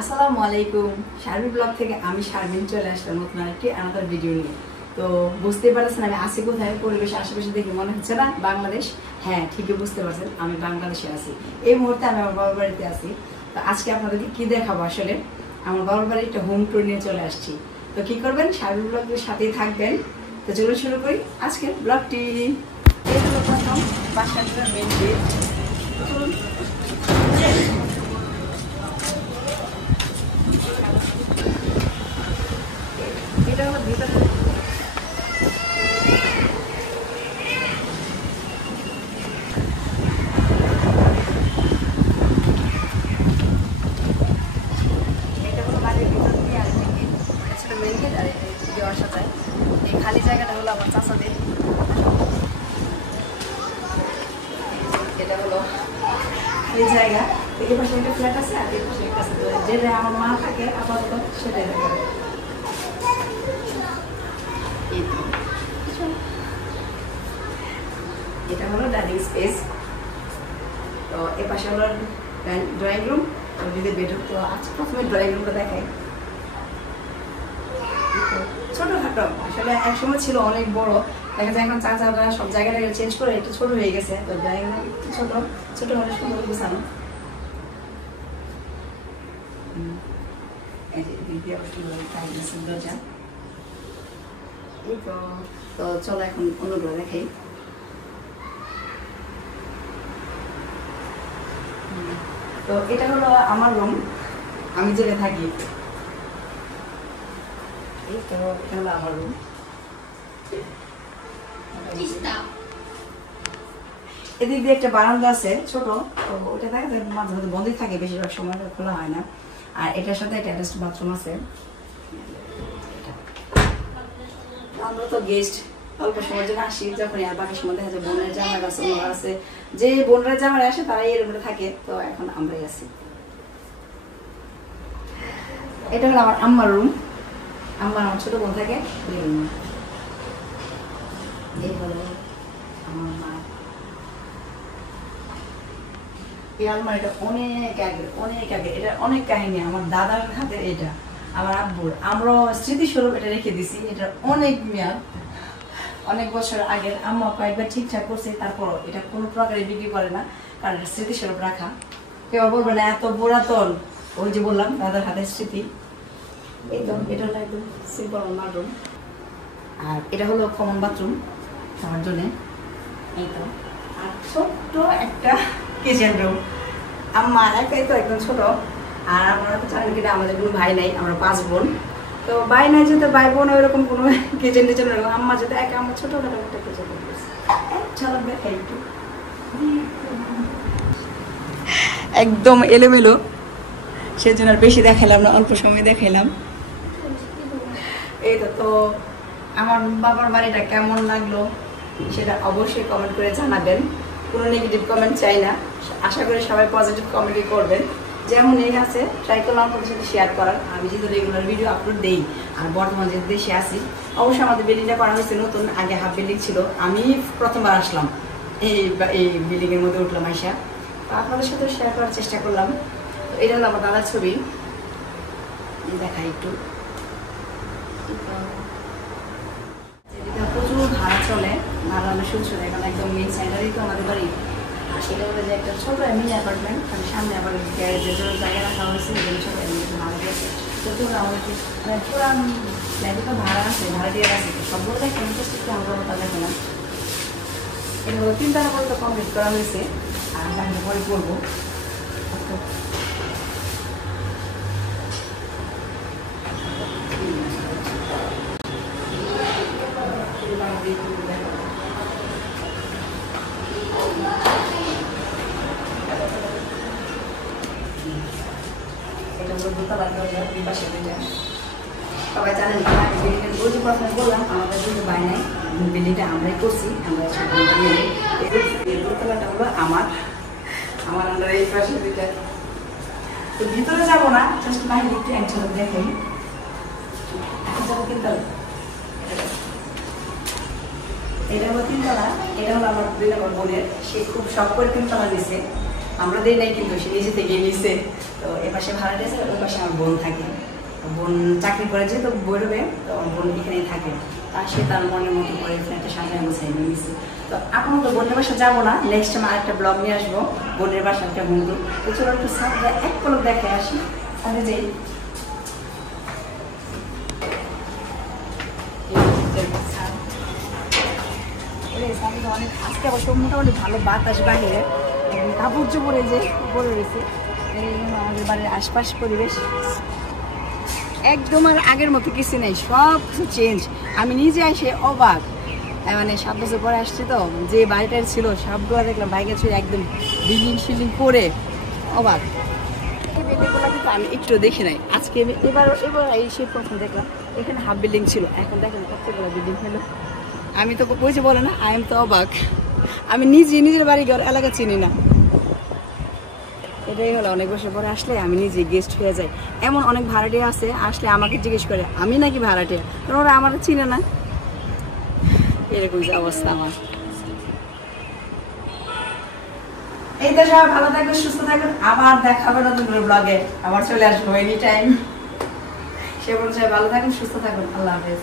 আসসালামু আলাইকুম শারমিন ব্লগ থেকে আমি শারমিন চলে আসলাম নতুন আরেকটি আনাদার ভিডিও নিয়ে। তো বুঝতে পারছেন আমি আছি কোথায়, পরিবেশ আশেপাশে দেখে মনে হচ্ছে না বাংলাদেশ। হ্যাঁ, ঠিকই বুঝতে পারছেন, আমি বাংলাদেশে আছি। এই মুহূর্তে আমি আমার বাবার বাড়িতে আছি। তো আজকে আপনাদেরকে কি দেখাবো, আসলে আমার বাবার বাড়ির একটা হোম ট্যুর নিয়ে চলে আসছি। তো কি করবেন, শারমিন ব্লগের সাথেই থাকবেন। তো চলুন শুরু করি আজকের ব্লগটি। এই হলো প্রথম বাসার মেন গেট। চলুন। এটা হলো ভিতরে। এই খালি জায়গাটা হলো আমার চাচাদের। এটা হলো খালি জায়গা, এই পাশে একটা ফ্ল্যাট আছে আর এই পাশে একটা আছে। যেটা আমার মা থাকে আপাতত সেটাই থাকে। এটা হলো ডাইনিং স্পেস। তো এ পাশে হলো ড্রয়িং রুম, যদি বেডরুম। তো আজ প্রথমে ড্রয়িং রুমটা দেখাই। ছোটখাটো, আসলে একসময় ছিল অনেক বড়, দেখা যায় এখন চাচারা সব জায়গাটা চেঞ্জ করে একটু ছোট হয়ে গেছে। তো ড্রয়িং রুম একটু ছোট ছোট হলে সুন্দর গুছানো। দরজা। তো চলো এখন অন্যগুলো দেখাই। তো এটা হলো আমার রুম, আমি যেটা থাকি। এই তো এটা হলো আমার রুম। এদিক দিয়ে একটা বারান্দা আছে ছোট, তো ওটা দেখা যায় মাঝে মাঝে বন্ধই থাকে, বেশিরভাগ সময় খোলা হয় না। আর এটার সাথে একটা অ্যাটাচড বাথরুম আছে। আমরা তো গেস্ট অল্প সময়ের জন্য আসি, যখন আর বাকি সময় দেখা যায় বোনের জামাই আছে, ওরা আছে, যে বোনরা জামাই আসে তারাই এই রুমে থাকে। তো এখন আমরাই আছি। এটা হলো আমার আম্মার রুম, আমার ছোট বোন থাকে এই রুমে। এই হলো আমার মা। এই আলমারিটা অনেক আগে, এটা অনেক কাহিনী। আমার দাদার হাতে এটা, আমার আব্বুর, আমরা স্মৃতিস্বরূপ এটা রেখে দিছি। এটা অনেক মেয়াদ, অনেক বছর আগের। আম্মা কয়েকবার ঠিকঠাক করছে, তারপর এটা কোনো প্রকারে বিক্রি করে না, কারণ এটা স্মৃতিস্বরূপ রাখা। কেউ বলবে না এত পুরাতন। ওই যে বললাম দাদার হাতের স্মৃতি। একদম এটা হলো একদম সিম্পল বাথরুম। আর এটা হলো কমন বাথরুম সবার জন্য। এই তো, আর ছোট্ট একটা কিচেন রুম। আম্মা একাই তো একদম ছোট, আর আমরা তো জানেন কিনা আমাদের কোনো ভাই নাই, আমরা 5 বোন। তো ভাই নাই যেহেতু, ভাই বোন ওইরকম কোনো কিচেন টিচেন এরকম। আম্মা যেহেতু একা, আমার ছোটখাটো একটা কিচেন রুম। চলো দেখাই একটু। একদম এলোমেলো, সেজন্য আর বেশি দেখালাম না, অল্প সময় দেখাইলাম। এই তো আমার বাবার বাড়িটা কেমন লাগলো সেটা অবশ্যই কমেন্ট করে জানাবেন। কোনো নেগেটিভ কমেন্ট চাই না, আশা করি সবাই পজিটিভ কমেন্টই করবেন। যেমন এই আছে ট্রাই করলাম আপনাদের সাথে শেয়ার করার। আমি যেহেতু রেগুলার ভিডিও আপলোড দিই, আর বর্তমানে যেহেতু দেশে আসি, অবশ্যই আমাদের বিল্ডিংটা করা হয়েছে নতুন, আগে হাফ বিল্ডিং ছিল। আমি প্রথমবার আসলাম এই বিল্ডিংয়ের মধ্যে উঠলাম আইসা। তো আপনাদের সাথে শেয়ার করার চেষ্টা করলাম। তো এটা হলো আমার দাদার ছবি, দেখাই একটু। প্রচুর ভাড়া চলে, ভাড়া হলে শুনছো এখানে একদম মেন সেন্টারই তো আমাদের বাড়ি। আর সেটা হলো যে একটা ছোট মিনি অ্যাপার্টমেন্ট, কারণ সামনে আবার গ্যারেজের জন্য জায়গা রাখা হয়েছে, এই জন্য সবাই ভাড়া দিয়েছে। প্রচুর আমাদের মানে পুরান ফ্ল্যাটে তো ভাড়া আছে, ভাড়া দিয়ে আছে। সবগুলো দেখে ইন্টারেস্ট একটু আমরা তা দেখে না। এটা হলো 3 তলা পর্যন্ত কমপ্লিট করা হয়েছে, আর আমি পরে করবো। সবাই জানেন ওই যে প্রথমে বললাম আমাদের কিন্তু বাই নাই, বিল্ডিংটা আমরাই করছি। আমরা দোতলাটা হলো আমার আন্ডার এই পাশে দুইটা। তো ভিতরে যাবো না, জাস্ট বাইরে একটু একজন দেখাই। এখন যাবো 3 তলা। এটা হলো 3 তলা। এটা হলো আমার 2 নম্বর বোনের, সে খুব শখ করে 3 তলা নিছে। আমরা দিই নাই, কিন্তু সে নিজে থেকে নিছে। তো এ পাশে ভাড়া দিয়েছে, ওই পাশে আমার বোন থাকে। বোন চাকরি করে, যেহেতু বৈরবে, তো আমার বোন এখানেই থাকে। আর সে তার মনের মতো করে ফ্ল্যাটে সাজায় গোছাই নিয়ে নিছে। তো এখন তো বোনের বাসা যাবো না, নেক্সট টাইম আরেকটা ব্লগ নিয়ে আসবো বোনের বাসা একটা বন্ধু। তো চলো একটু সাথে এক পলক দেখে আসি, সাথে যাই। অনেক আজকে অবশ্য মোটামুটি ভালো বাতাস বাহিরে, কাপড় চোপড়ে যে পরে রয়েছে। এই আমাদের বাড়ির আশপাশ পরিবেশ একদম আর আগের মতো কিছু নেই, সব কিছু চেঞ্জ। আমি নিজে এসে অবাক, মানে 7 বছর পরে আসছি তো, যে বাড়িটার ছিল সবগুলো দেখলাম বাইকের ছিল একদম বিল্ডিং শিল্ডিং করে অবাক। এই বিল্ডিংগুলো কিন্তু আমি একটু দেখি নাই, আজকে এবার এই সে প্রথম দেখলাম। এখানে হাফ বিল্ডিং ছিল, এখন দেখেন কতগুলো বিল্ডিং হলো। আমি তো বলছি বলে না, আই এম তো অবাক। আমি নিজের বাড়ি ঘর এলাকা চিনি না। এটাই হলো, অনেক বছর পরে আসলে আমি নিজে গেস্ট হয়ে যাই। এমন অনেক ভাড়াটিয়া আছে, আসলে আমাকে জিজ্ঞেস করে আমি নাকি ভাড়াটিয়া, কারণ ওরা আমার চিনে না। এরকম যে অবস্থা আমার। এই তো সবাই ভালো থাকবেন, সুস্থ থাকবেন, আবার দেখা হবে নতুন ব্লগে, আবার চলে আসবো এনি টাইম। সে বলছে ভালো থাকুন, সুস্থ থাকুন, আল্লাহ হাফেজ।